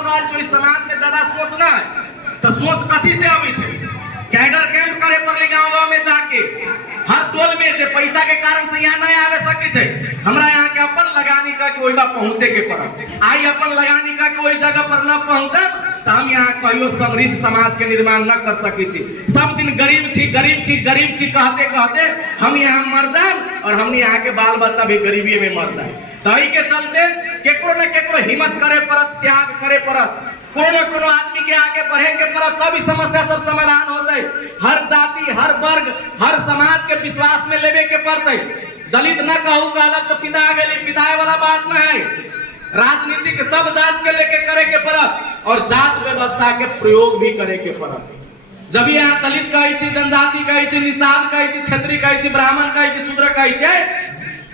कर रहा है समाज में ज्यादा सोचना है तो सोच कथी से अभी है कैडर कैंप करे पड़े गांव गांव में जाके हर टोल में जे पैसा के कारण से यहाँ नहीं आवे सके छे हमरा यहाँ के अपन लगानी का के ओइ बा पहुंचे के पड़त आई अपन लगानी का के ओइ जगह पर न पहुंचे तो हम यहाँ कहियो समृद्ध समाज के निर्माण न कर सके छी सब दिन गरीब छी गरीब छी गरीब छी कहते कहते हम यहाँ मर जाए और हम यहाँ के बाल बच्चा भी गरीबी में मर जाए तो ई के चलते केकरो न केकरो हिम्मत करे पड़त त्याग करे पड़त कोनो आदमी के आगे बढ़े के पड़त तभी समस्या सब समाधान होते हर जाति हर वर्ग हर समाज के विश्वास में लेवे के पड़ते दलित न कहू कहलक तो पिता गेली पिताए वाला बात न है राजनीति के सब जात के लेके करे के पड़त और जात व्यवस्था के प्रयोग भी करे के पड़त जब यहाँ दलित कहे छी जनजाति कहे छी निषाद कहे छी क्षेत्रीय कहे छी ब्राह्मण कहे छी शूद्र कहे छी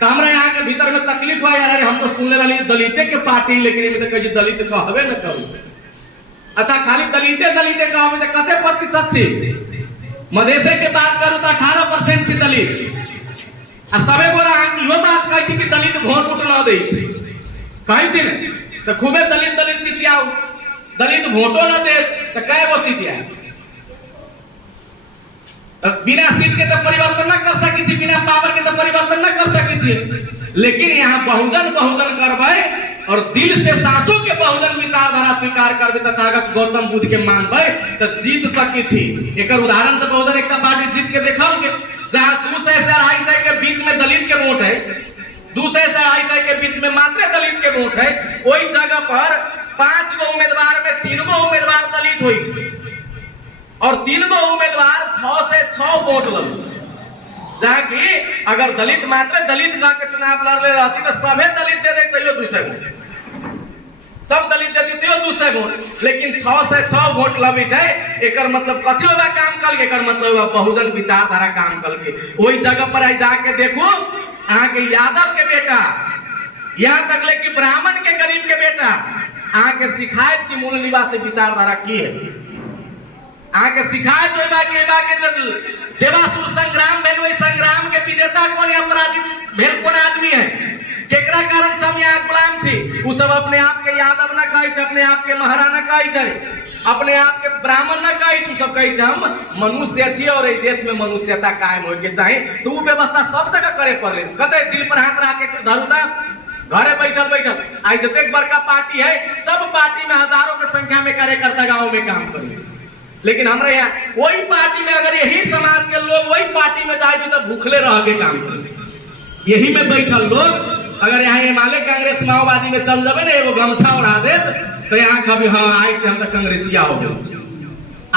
तो हमरा यहाँ के भीतर में तकलीफ हुआ यार हम तो सुनने वाली दलिते के पार्टी लेकिन तो कहे दलित कहबे न करू अच्छा खाली दलिते दलिते कहबे तो कते प्रतिशत छी मधेश के बात करू तो 18% छी दलित आ सबे गोरा इहो बात कहै छी कि दलित वोट उठ न दै छी कहै छी ने तो खूबे दलित दलित चिचियाऊ दलित वोटो न दे तो कै गो सीट आए बिना सीट के तो परिवर्तन न कर सकी छी बिना पावर के तो परिवर्तन न कर सकी छी लेकिन यहाँ बहुजन बहुजन करबै और दिल से साचो के बहुजन विचारधारा स्वीकार करबे तथागत गौतम बुद्ध के मानबै तो जीत सकी छी एकर उदाहरण तो बहुजन एकता पार्टी जीत के देखल के जहां 200 से 250 के बीच में दलित के वोट है 200 से 250 के बीच में मात्र दलित के वोट है ओई जगह पर 5 गो उम्मीदवार में 3 गो उम्मीदवार दलित होई छै और 3 गो उम्मीदवार 6 से 6 वोट लगे जहाँ की अगर दलित मात्र दलित का के चुनाव लड़ले रहती तो सभे दलित दे देते यो 200 वोट सब दलित दे देते यो 200 वोट लेकिन 6 से 6 वोट लबी छै एकर मतलब कथि होबा काम कल के एकर मतलब बहुजन विचारधारा काम कल के ओई जगह पर आई जाके देखो अहाँ के यादव के बेटा यहाँ तक ले कि ब्राह्मण के गरीब के बेटा अहाँ के शिकायत की मूल निवासी विचारधारा की है अहाँ के शिकायत होइबा के देवासुर संग्राम भेल ओई संग्राम के विजेता कौन या पराजित भेल कौन आदमी है केकरा कारण से हम यहाँ गुलाम छी उ सब अपने आप के यादव न कहै छै अपने आप के महाराणा कहै छै अपने आप के ब्राह्मण न कहै छै सब कहै छै हम मनुष्य छी और इस देश में मनुष्यता कायम होय के चाही तो उ व्यवस्था सब जगह करे पड़ले कते दिल पर हाथ रख के धरुता घरे बैठल बैठल आई जतेक बड़का पार्टी है सब पार्टी में हजारों के संख्या में कार्यकर्ता गांव में काम करै छै लेकिन हमरा यहाँ वही पार्टी में अगर यही समाज के लोग वही पार्टी में जाए तो भूखले रह के काम करे यही में बैठल लोग अगर यहाँ हिमालय कांग्रेस माओवादी में चल जाबे ना एगो गमछा उड़ा दे तो यहाँ कभी हाँ आई से हम तो कांग्रेसिया हो गए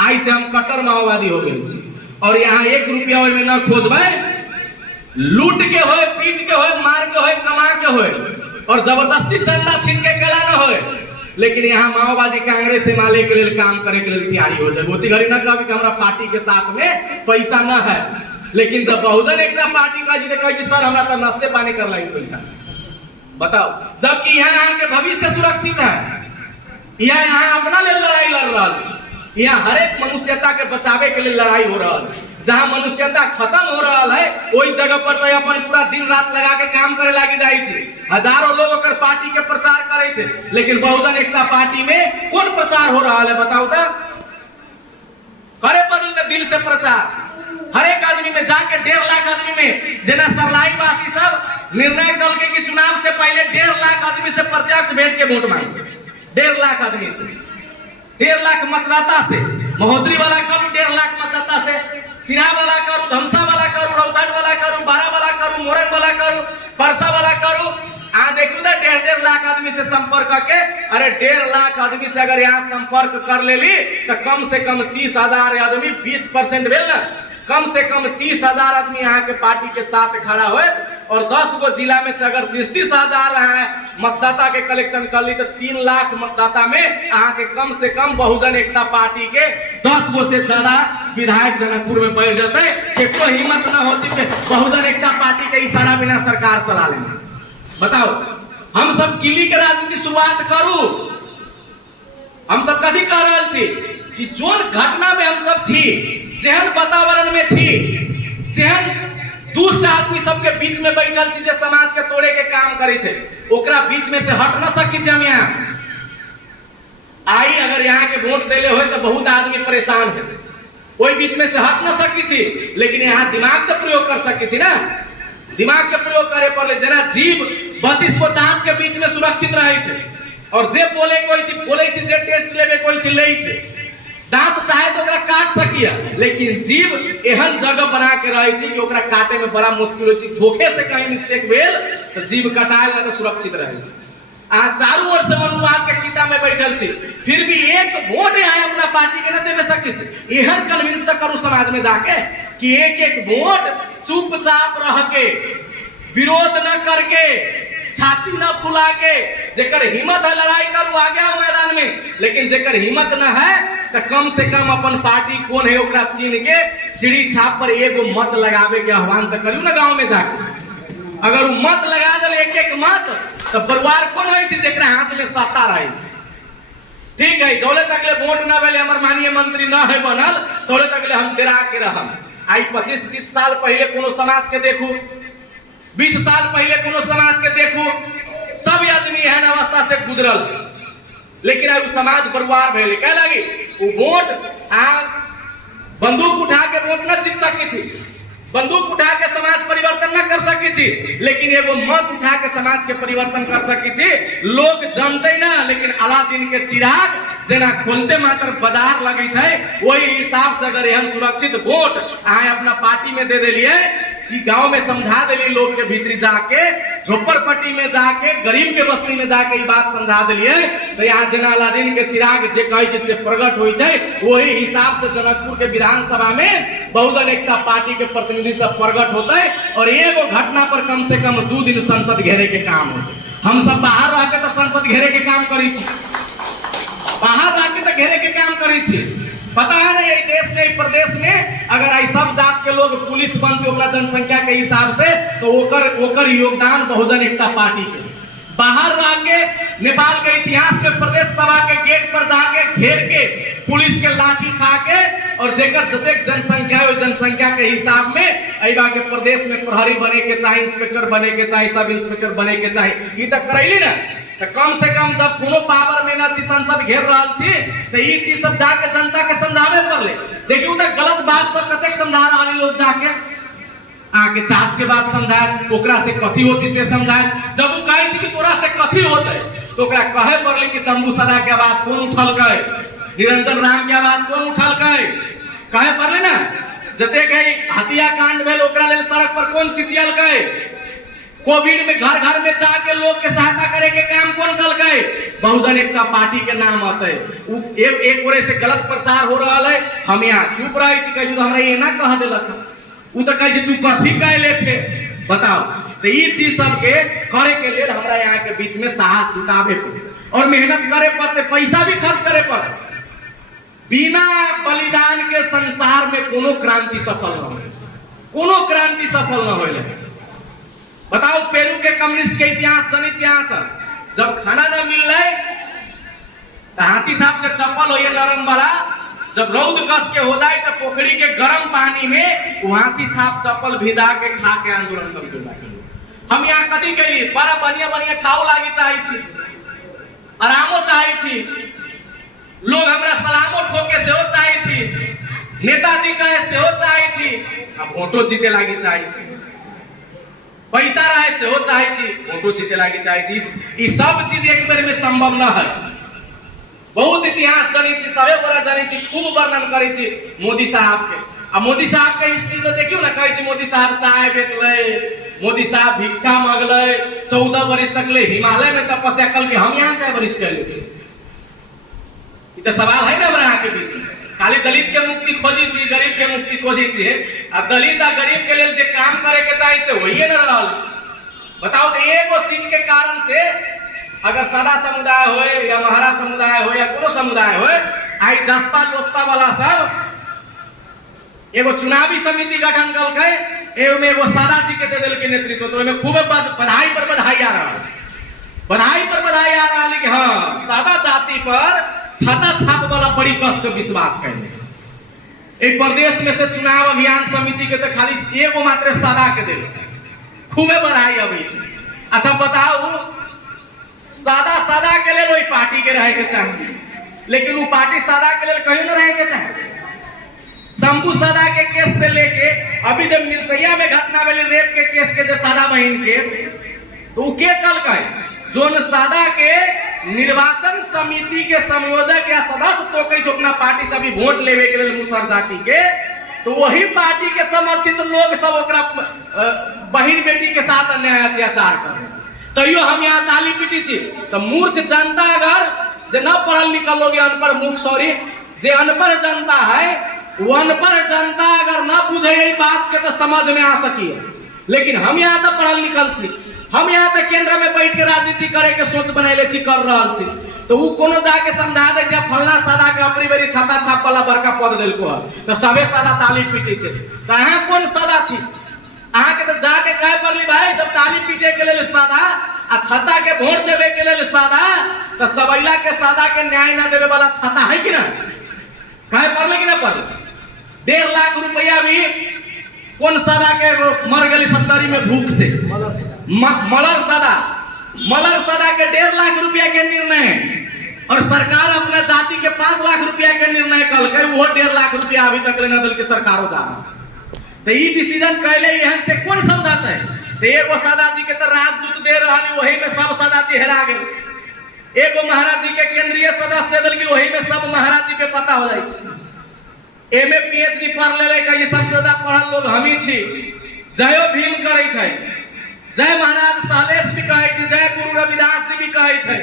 आई से हम कट्टर माओवादी हो गए और यहाँ 1 रुपया में न खोजबे लूट के होए पीट के होए मार के होए कमा के होए और जबरदस्ती चंदा छीन के केला न होए लेकिन यहाँ माओवादी कांग्रेस हिमालय के लिए काम करे के लिए तैयारी हो जाए होती घड़ी न कभी कि हमारा पार्टी के साथ में पैसा न है लेकिन जब बहुजन एकता पार्टी का जी कहे सर हमरा तो नाश्ते पानी कर लाई पैसा बताओ जबकि यहाँ के भविष्य सुरक्षित है यहाँ अपना लिए लड़ाई लड़ रहा है यहाँ हर एक मनुष्यता के बचावे के लिए लड़ाई हो रहा है जहाँ मनुष्यता खत्म हो रहा है वही जगह पर तो अपन पूरा दिन रात लगा के काम करे लागी जाए छे हजारों लोग अगर पार्टी के प्रचार करे छे लेकिन बहुजन एकता पार्टी में कौन प्रचार हो रहा है बताओ तो करे पर दिल से प्रचार हर एक आदमी में जाके 1.5 लाख आदमी में जना सरलाई वासी सब निर्णय कल के कि चुनाव से पहले 1.5 लाख आदमी से प्रत्यक्ष भेंट के वोट मांगे 1.5 लाख आदमी से 1.5 लाख मतदाता से महोदरी वाला करू 1.5 लाख मतदाता से सिरा वाला करू धमसा वाला करू रौतहट वाला करू बारा वाला करू मोरंग वाला करू परसा वाला करू आ देखू तो 1.5 लाख आदमी से संपर्क करके अरे 1.5 लाख आदमी से अगर यहाँ संपर्क कर लेली तो कम से कम 30,000 आदमी 20% भेल ना कम से कम 30,000 आदमी यहाँ के पार्टी के साथ खड़ा हुए और 10 गो जिला में से अगर 30,000 मतदाता के कलेक्शन कर ली तो 3 लाख मतदाता में यहाँ के कम से कम बहुजन एकता पार्टी के 10 गो से ज्यादा विधायक जनकपुर में बैठ जाते केकरो हिम्मत न होती कि बहुजन एकता पार्टी के इशारा बिना सरकार चला लेंगे बताओ हम सब किली के राजनीति शुरुआत करू हम सब कथी कह रहा छी कि जोन घटना में हम सब छी जेहन वातावरण में छी जेहन दुष्ट आदमी सबके बीच में बैठल छी जे समाज के तोड़े के काम करे छे ओकरा बीच में से हट न सकी छे हम यहाँ देले हो तो बहुत आदमी परेशान है, कोई बीच में से हट ना सकी छी, लेकिन यहाँ दिमाग तो प्रयोग कर सकी छी ना। दिमाग के प्रयोग करे पर जना जीव 32 गो दांत के बीच में सुरक्षित रहे छे, और जे बोले कोई चीज बोले छी, जे टेस्ट लेबे कोई चीज ले छे, दांत चाहे तो ओकरा काट सकिया, लेकिन जीव एहन जगह बना के रहे छी कि ओकरा काटे में बड़ा मुश्किल हो छी। धोखे से कहीं मिस्टेक भेल तो जीव कटायल ना तो सुरक्षित रहे छी। आ चारों ओर से मनुवाद के किता में बैठल छी, फिर भी एक वोट आए अपना पार्टी के न देवे सके छी। एहन कन्विंस त करू समाज में जाके कि एक एक वोट चुपचाप रह के, विरोध न करके, छाती न फुला के, जेकर हिम्मत है लड़ाई करू आगे आओ मैदान में, लेकिन जेकर हिम्मत न है तो कम से कम अपन पार्टी कौन है ओकरा चिन्ह के सीढ़ी छाप पर एगो मत लगावे के आह्वान तो करू ना गांव में जाके। अगर वो मत लगा दे एक एक मत तो परिवार कौन है जेकरा हाथ में सत्ता रहे छे। ठीक है, दौले तक ले वोट न भेले, हमर माननीय मंत्री न है बनल, दौले तक ले हम डरा के रहम। आई 25-30 साल पहले कोनो समाज के देखू, 20 साल पहले कोनो समाज के देखू, सब आदमी एहन अवस्था से गुजरल, लेकिन अब समाज बर्बाद भेले। क्या लगी वो वोट बंदूक उठा के वोट न जीत सके छी, बंदूक उठा के समाज परिवर्तन न कर सके छी, लेकिन एगो मत उठा के समाज के परिवर्तन कर सके छी। लोग जानते ना, लेकिन अलादीन के चिराग जना खोलते मात्र बाजार लगे छे, वही हिसाब से अगर एहन सुरक्षित वोट आए अपना पार्टी में दे दिलिए कि गांव में समझा दिली, लोग के भीतरी जाके, झोपड़पट्टी में जाके, गरीब के बस्ती में जाके ये बात समझा दिलिए, तो यहाँ जना अलादीन के चिराग जे कहे जिससे प्रकट हो जाए, वही हिसाब से जनकपुर के विधानसभा में बहुजन एकता पार्टी के प्रतिनिधि सब प्रकट होते हैं, और एगो घटना पर कम से कम 2 दिन संसद घेरे के काम होते। हम सब बाहर रह के तो संसद घेरे के काम करी छी, बाहर रह के तो घेरे के काम करी छी। पता है ना, ये देश में, प्रदेश में अगर आई सब जात के लोग पुलिस बनते ओकरा जनसंख्या के हिसाब से, तो ओकर योगदान बहुजन एकता पार्टी के। बाहर रह के नेपाल के इतिहास में प्रदेश सभा के गेट पर जाके घेर के पुलिस के लाठी खा के, और जेकर जतेक जनसंख्या है जनसंख्या के हिसाब में अइबा के प्रदेश में प्रहरी बने के चाहे, इंस्पेक्टर बने के चाहे, सब इंस्पेक्टर बने के चाहे, ये तो करैली ना। तो कम से कम जब कोनो पावर में ना छी, संसद घेर रहल छी, तो ये चीज सब जाके जनता के समझावे पड़ले। देखियो तो गलत बात सब कतेक समझा रहल लोग, जाके आके जात के बात समझाए, ओकरा से कथी होती से समझाए। जब वो कहे कि तोरा से कथी होते, तो ओकरा कहे पड़ले कि शंभू सदा के आवाज कौन उठल गए, निरंजन राम के आवाज कौन उठल गए, कहे पड़ले ना। जते गए हत्या कांड भेल ओकरा लेल सड़क पर कौन चिचियल गए, कोविड में घर घर में जाके लोग के सहायता करे के काम कौन कल गए, बहुजन एकता पार्टी के नाम आते। एक ओरे से गलत प्रचार हो रहा है, हम यहाँ चुप रहे छी, कहे तो हमरा ये ना कह देलक, उ तो कहे तू कथी कहले छे बताओ। तो ये चीज सब के करे के लिए हमरा यहाँ के बीच में साहस जुटावे और मेहनत करे पड़ते, पैसा भी खर्च करे पड़ते। बिना बलिदान के संसार में कोनो क्रांति सफल न हो, कोनो क्रांति सफल न होले। बताओ पेरू के कम्युनिस्ट के इतिहास जानी छी यहाँ सब, जब खाना न मिल रहे तो हाथी छाप के चप्पल हो नरम वाला, जब रौद कस के हो जाए तो पोखरी के गर्म पानी में हाथी छाप चप्पल भिजा के खा के आंदोलन कर। हम यहाँ कथी कही, बड़ा बढ़िया बढ़िया खाओ लागी चाहे छी, आरामो चाहे छी, लोग हमरा सलामो ठोके से हो चाहे छी, नेताजी कहे से हो चाहे छी, अब वोटो जीते लागी चाहे छी, पैसा रहे से हो चाहे छी, वोटो जीते लागी चाहे छी। ये सब चीज एक बार में संभव न है। बहुत इतिहास जानी छी, सबे बड़ा जानी छी, खूब वर्णन करी छी मोदी साहब के। अब मोदी साहब के हिस्ट्री तो देखियो ना, कहे छी मोदी साहब चाय बेचले, मोदी साहब भिक्षा मांगले, 14 वर्ष तक ले हिमालय में तपस्या कल के। हम यहाँ के वर्ष कर ले छी, ये तो सवाल है ना हमरा के बीच में। खाली दलित के मुक्ति खोजी छी, गरीब के मुक्ति खोजी छी, आ दलित आ गरीब के लिए जे काम करे के चाहिए से वही न रहल। बताओ तो एगो सीट के कारण से अगर सादा समुदाय होए या महारा समुदाय होए या कोनो समुदाय होए, आई जसपा लोसपा वाला सब एगो चुनावी समिति गठन कल के, एगो सादा जी के दे दिल के नेतृत्व, तो में खूब बधाई पर बधाई आ रहा है, बधाई पर बधाई आ रहा है कि हाँ सादा जाति पर छाता छाप वाला बड़ी कष्ट विश्वास करें। एक प्रदेश में से चुनाव अभियान समिति के तो खाली एगो मात्र सादा के दे, खूबे बधाई अभी। अच्छा बताओ, सादा सादा के लिए वही पार्टी के रहे के चाहिए, लेकिन वो पार्टी सादा के लिए कहीं न रहे के चाहे। शंभू सादा के केस से लेके अभी जब मिर्चैया में घटना भेली रेप के केस के जो सादा बहन के, तो वो के कल का जोन सादा के निर्वाचन समिति के संयोजक या सदस्य तो कई जो अपना पार्टी से अभी वोट लेवे के लिए मुसर जाति के, तो वही पार्टी के समर्थित लोग सब ओकरा बहन बेटी के साथ अन्याय अत्याचार कर तैयो हम यहाँ ताली पीटी छी। तो मूर्ख जनता अगर जे न पढ़ल लिखल लोग अनपढ़ मूर्ख सॉरी जे अनपढ़ जनता है वो अनपढ़ जनता अगर न बुझे यही बात के तो समझ में आ सकी है। लेकिन हम यहाँ तो पढ़ल लिखल छी, हम यहाँ तो केंद्र में बैठ के राजनीति करे के सोच बनैले छी, कर रहल छी। तो वो कोनो जाके समझा दे जे फलना सादा के अपनी बेरी छाता छाप वाला बड़का पद देलको तो सबे सादा ताली पीटी छे। तो अहाँ कौन सादा छी? अहाँ के तो जाके कहे पड़ली भाई जब ताली पीटे के लिए सादा आ छाता के वोट देवे के लिए सादा, तो सबैला के सादा के न्याय न देवे वाला छाता है कि ना? कहे पड़ले कि ना पड़ले? 1.5 लाख रुपया भी कौन सादा के मर गई 70 में भूख से मलर सादा के 1.5 लाख रुपया के निर्णय और सरकार अपना जाति के 5 लाख रुपया के निर्णय कल के वो 1.5 लाख रुपया अभी तक न दल के सरकारों जा रहा। तो ये डिसीजन कहले एहन से कौन समझाता है? तो एगो सादा जी के तो राजदूत दे रहा वही में सब सादा जी हेरा गए। एगो महाराज जी के केंद्रीय सदस्य दे दिल वही में सब महाराज जी पे पता हो जाए। एमए पीएचडी पढ़ ले ये सबसे ज्यादा पढ़ल लोग हम ही छी। जयो भीम करे छे, जय महाराज सहलेश भी कहे छे, जय गुरु रविदास जी भी कहे छे।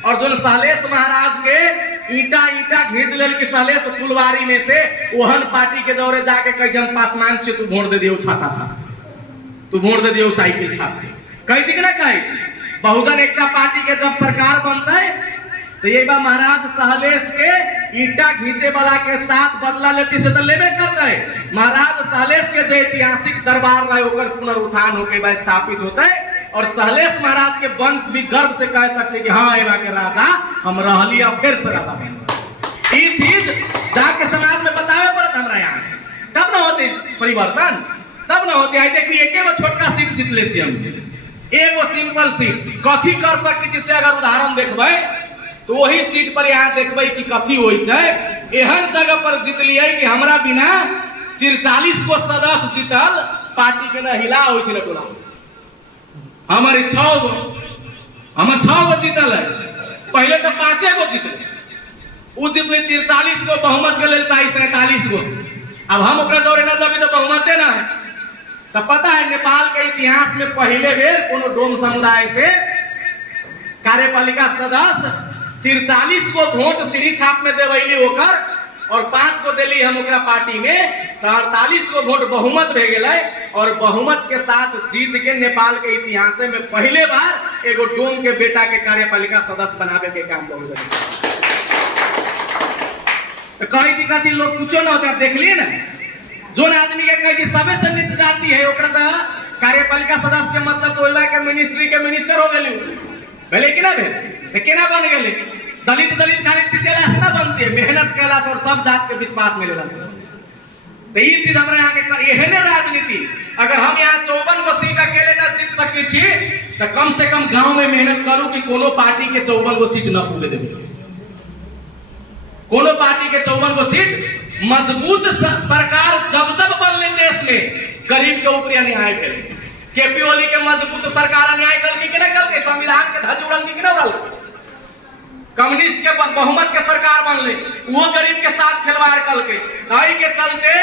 और जो सहलेश महाराज के ईटा घींच लेल कि सहलेश फुलवारी में से ओहन पार्टी के दौरे जाके कहे हम पासमान से तू वोट दे दियो छाता छाप, तू वोट दे दियो साइकिल छाप कहे कि ना कहे। बहुजन एकता पार्टी के जब सरकार बनता है तो ये बा महाराज सहलेश के ईटा घींचे वाला के साथ बदला लेती से तो लेबे करता है। महाराज सहलेश के जो ऐतिहासिक दरबार रहे ओकर पुनरुत्थान होके बा स्थापित होता है और सहलेश महाराज के वंश भी गर्व से कह सकते कि हाँ एवा के राजा हम रहली अब फिर से राजा बन गए। ये चीज जाके समाज में बतावे पड़त हमरा यहाँ, तब ना होते परिवर्तन, तब ना होते। आई देखिए एकेगो छोटका सीट जीत ले छी हम, एगो सिंपल सीट कथी कर सकी छी से अगर उदाहरण देखबै तो वही सीट पर यहाँ देखबै कि कथी होई छै। एहन जगह पर जीतलिए कि हमरा बिना 43 गो सदस्य जीतल पार्टी के न हिला होई छै न टोला। हमारे 6 गो जीतल है, पहले तो 5 गो जीतले, उ जीतले 43 गो बहुमत के लेल चाहिए 43 गो। अब हम ओकरा जोरे न जबी तो बहुमत ना है। तो पता है नेपाल के इतिहास में पहले बेर कोनो डोम समुदाय से कार्यपालिका सदस्य 43 गो वोट सीढ़ी छाप में देवैली ओकर और 5 गो देली हम ओकरा पार्टी में, तो 48 गो वोट बहुमत भे गेलै और बहुमत के साथ जीत के नेपाल के इतिहास में पहले बार एगो डोम के बेटा के कार्यपालिका सदस्य बनावे के काम बहुत जरूरी। तो कही जी कथी लोग पूछो ना होता देख लिए ना, जोन आदमी के कही सबे से नीच जाती है ओकरा तो कार्यपालिका सदस्य के मतलब तो ओइला के मिनिस्ट्री के मिनिस्टर हो गेली भले कि ना भेल केना बन गेले। दलित खाली चिचेला से ना बनती है, मेहनत कैला से और सब जात के विश्वास मिलेला से। तो ये चीज हमरा यहाँ के एहने राजनीति अगर हम यहाँ 54 गो सीट अकेले ना जीत सके छी तो कम से कम गांव में मेहनत करू कि कोनो पार्टी के 54 गो सीट न पूरे देबे। कोनो पार्टी के 54 गो सीट मजबूत सरकार जब बनले देश में गरीब के ऊपर अन्याय भेल। केपी ओली के मजबूत सरकार अन्याय कल कि ना कल के संविधान के धज उड़ल कि ना उड़ल। कम्युनिस्ट के बहुमत के सरकार बनले वो गरीब के साथ खिलवाड़ कल के दही के चलते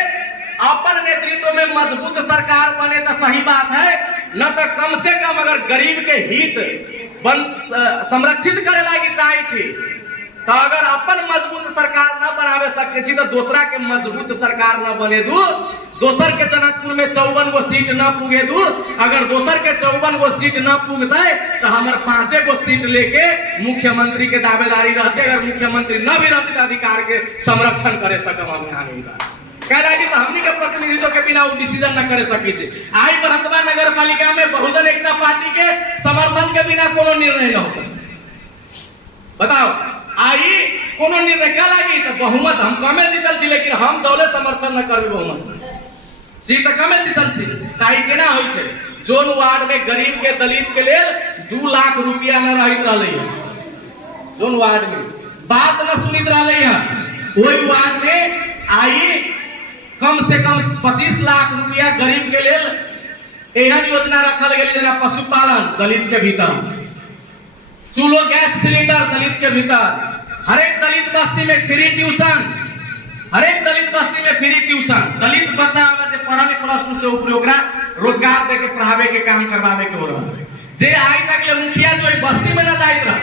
अपन नेतृत्व में मजबूत सरकार बने तो सही बात है, न तो कम से कम अगर गरीब के हित संरक्षित करे लागी चाहे छी तो अगर अपन मजबूत सरकार न बनावे सके छी तो दूसरा के मजबूत सरकार न बने दू। दोसर के जनकपुर में 54 गो सीट न पुगे दू, अगर दोसर के 54 गो सीट न पुगते तो हमारे 5 गो सीट लेके मुख्यमंत्री के दावेदारी रहते। अगर मुख्यमंत्री न भी रहते तो अधिकार के संरक्षण करे सकम हम यहाँ नहीं कह रहा कि तो हमनी के प्रतिनिधित्व के बिना वो डिसीजन न करे सके छी। आई बरहतवा नगर पालिका में बहुजन एकता पार्टी के समर्थन के बिना कोनो निर्णय न हो सके। बताओ आई कोनो निर्णय क्या लगी तो बहुमत हम कमे जीतल छी लेकिन हम दौले समर्थन न करबे बहुमत सीट कमे जीतल छी ताई केना होई छै। जोन वार्ड में गरीब के दलित के लेल 2 लाख रुपया न रहित रहले, जोन वार्ड में बात न सुनित रहे हैं। वही वार्ड में आई कम से कम 25 लाख रुपया गरीब के लिए एहन योजना रखल गई जना पशुपालन दलित के भीतर, चूल्हो गैस सिलेंडर दलित के भीतर, हर एक दलित बस्ती में फ्री ट्यूशन, हर एक दलित बस्ती में फ्री ट्यूशन, दलित बच्चा जे पढ़ल +2 से ऊपर ओकरा रोजगार दे के पढ़ावे के काम करवावे के हो रहा। जे आई तक ले मुखिया जो बस्ती में न जाइत रहा,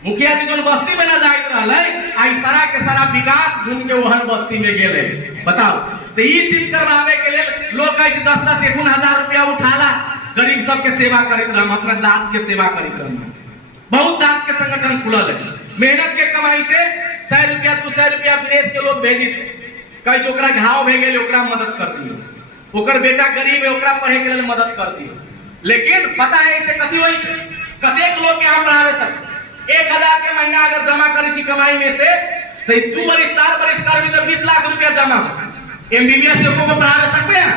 मुखिया जी जो बस्ती में न जाइत रहले, आई सारा के सारा विकास घूम के ओहन बस्ती में गेले। बताओ तो ये चीज करवावे के लिए लोग कहे 10-10 51,000 रुपया उठाला, गरीब सबके सेवा करित रहम, अपना जात के सेवा करित रहम। बहुत जात के संगठन खुलल है, मेहनत के कमाई से 100 रुपया 200 रुपया विदेश के लोग भेजी छे, कहे छै ओकरा घाव भे गेल ओकरा मदद कर दियो, ओकर बेटा गरीब है ओकरा पढ़े के लिए मदद कर दियो। लेकिन पता है इसे कथी होई छे, कतेक लोग के हम पढ़ावे सकते 1000 के महीना अगर जमा करी छी कमाई में से तो 2 वर्ष 4 वर्ष करबी तो 20 लाख रुपया जमा हो। एमबीबीएस एको को पढ़ा सकते हैं,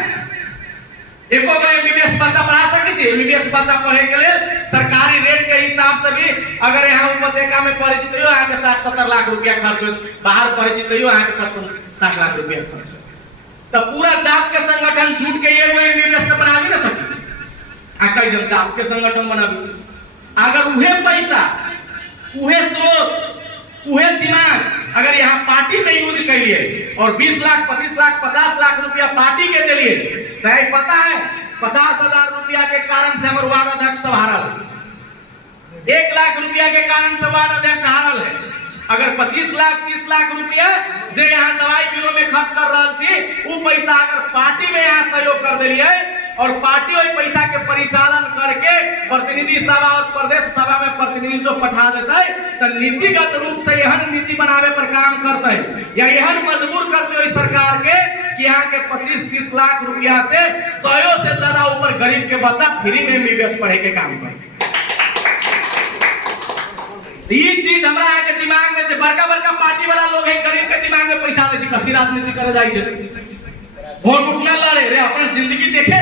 एको को एमबीबीएस बच्चा पढ़ा सकते छी। एमबीबीएस बच्चा पढ़े के लिए सरकारी रेट के हिसाब से भी अगर यहाँ उपत्यका में पढ़े छी तो यहाँ के 60-70 लाख रुपया खर्च हो, बाहर पढ़े छी तो यहाँ के 50-60 लाख रुपया खर्च हो। तो पूरा जात के संगठन छूट के एगो एमबीबीएस तो बनाबी ना सके छी, आ कई जन जात के संगठन बनाबी छी। अगर उहे पैसा उहे स्रोत उहे दिमाग अगर यहाँ पार्टी में यूज करिए और 20 लाख 25 लाख 50 लाख रुपया पार्टी के दिलिए तो पता है 50,000 रुपया के कारण से हमारे वार्ड अध्यक्ष सब हारल है, 1 लाख रुपया के कारण से वार्ड अध्यक्ष हारल है। अगर 25 लाख 30 लाख रुपया जो यहाँ दवाई बीरो में खर्च कर रहा छी वो पैसा अगर पार्टी में यहाँ सहयोग कर दिलिए और पार्टी वही पैसा के परिचालन करके प्रतिनिधि सभा और प्रदेश सभा में प्रतिनिधित्व तो पठा देता है तो नीतिगत रूप से यहन नीति बनावे पर काम करता है या यहन मजबूर करते हुए सरकार के कि यहाँ के 25-30 लाख रुपया से 100 से ज्यादा ऊपर गरीब के बच्चा फ्री में एमबीबीएस पढ़े के काम करे। ये चीज हमरा के दिमाग में बड़का बड़का पार्टी वाला लोग है गरीब के दिमाग में पैसा दे कथी राजनीति करे जाई छे, वोट उठना लड़े रे अपन जिंदगी देखे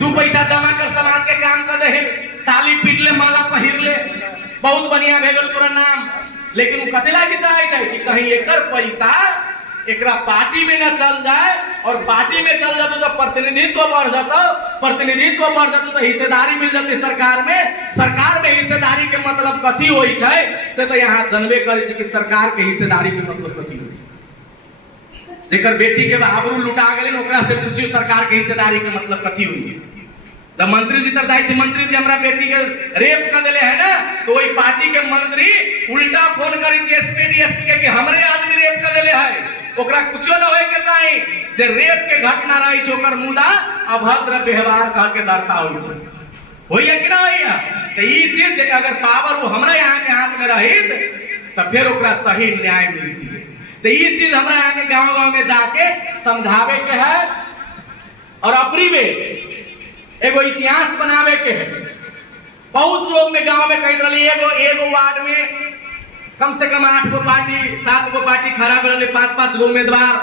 2 पैसा जमा कर समाज के काम कर दे, ताली पीट ले माला पहिर ले बहुत बढ़िया भेगल तोरा नाम। लेकिन वो कते लागी चाहे कि कहीं एकर पैसा एकरा पार्टी में न चल जाए और पार्टी में चल जातो तो प्रतिनिधित्व बढ़ जातो तो हिस्सेदारी मिल जाती सरकार में हिस्सेदारी के मतलब कथी होई छै से तो यहाँ जानबे करै छी कि सरकार के हिस्सेदारी के मतलब कथी होई छै। जेकर बेटी के आबरू लुटा गेलै ओकरा से पूछियो सरकार के हिस्सेदारी के मतलब कथी होई छै। जब मंत्री जी तर जाई छै मंत्री जी हमरा बेटी के रेप कर देले है ना तो वही पार्टी के मंत्री उल्टा फोन करै छै एसपी डीएसपी के कि हमरे आदमी रेप कर देले है, ओकरा कुछो न होय के चाही जे रेप के घटना रही छै ओकर मुदा अभद्र व्यवहार कह के दर्ता होई छै। होइया कि ना होइया तो ई चीज जे अगर पावर वो हमरा यहाँ के हाथ में रहित तो फिर ओकरा सही न्याय मिलती है। तो ये चीज हमरा यहाँ के गांव में जाके समझावे के है और अपनी में एगो इतिहास बनावे के है। बहुत लोग में गांव में कही रही एगो वार्ड में कम से कम 8 गो पार्टी 7 गो पार्टी खड़ा रहे, 5-5 गो उम्मीदवार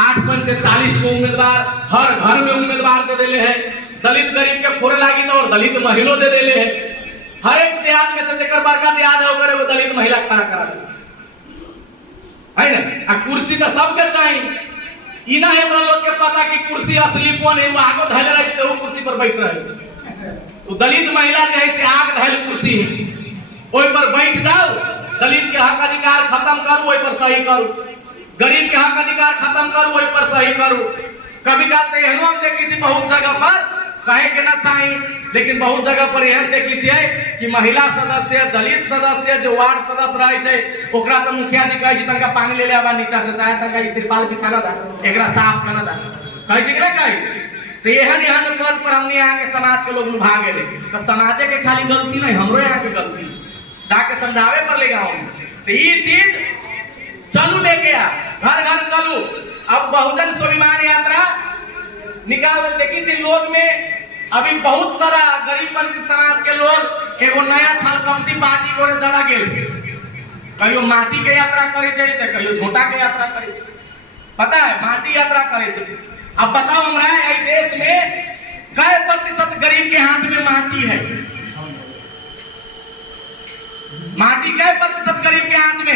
8-5 से 40 गो उम्मीदवार हर घर में उम्मीदवार दे दिले है। दलित गरीब के फोड़े लागी तो और दलित महिला दे दिले है। हर एक देहात में से जेकर बड़का देहात है ओकरे वो दलित महिला खड़ा करा दे है ना। आ कुर्सी तो सबके चाहिए, ई ना हमरा लोग के पता कि कुर्सी असली कौन है, वो आगो धैले रहे तो वो कुर्सी पर बैठ रहे। तो दलित महिला जो है से आग धैल कुर्सी ओई पर बैठ जाओ, दलित के हक अधिकार खत्म करू ओई पर सही करू, गरीब के हक अधिकार खत्म करू ओई पर सही करू। कभी काल तो एहनो हम देखी छी बहुत जगह पर कहे के ना चाहिए, लेकिन बहुत जगह पर एहन देखी छियै कि महिला सदस्य दलित सदस्य जो वार्ड सदस्य रहे छै ओकरा तो मुखिया जी कहे छै तनका पानी ले ले आबा नीचा से, चाहे तनका ई तिरपाल बिछाना दा एकरा साफ करना दा कहे छै कि ना कहे छै। तो एहन पद पर हमने यहाँ के समाज के लोग लुभा गेले तो समाजे के खाली गलती नहीं हमरो यहाँ के गलती जाके समझावे पर ले गाँव में। तो ये चीज चलू लेके आ घर घर चलू। अब बहुजन स्वाभिमान यात्रा निकाल देखी थी लोग में अभी बहुत सारा गरीब वंचित समाज के लोग एगो नया छल कपटी पार्टी को जला गेल, कहियो माटी के यात्रा करे छै तो कहियो झोटा के यात्रा करे छै, पता है माटी यात्रा करे छै। अब बताओ हमरा इस देश में कई % गरीब के हाथ में माटी है, माटी कई % गरीब के हाथ में है।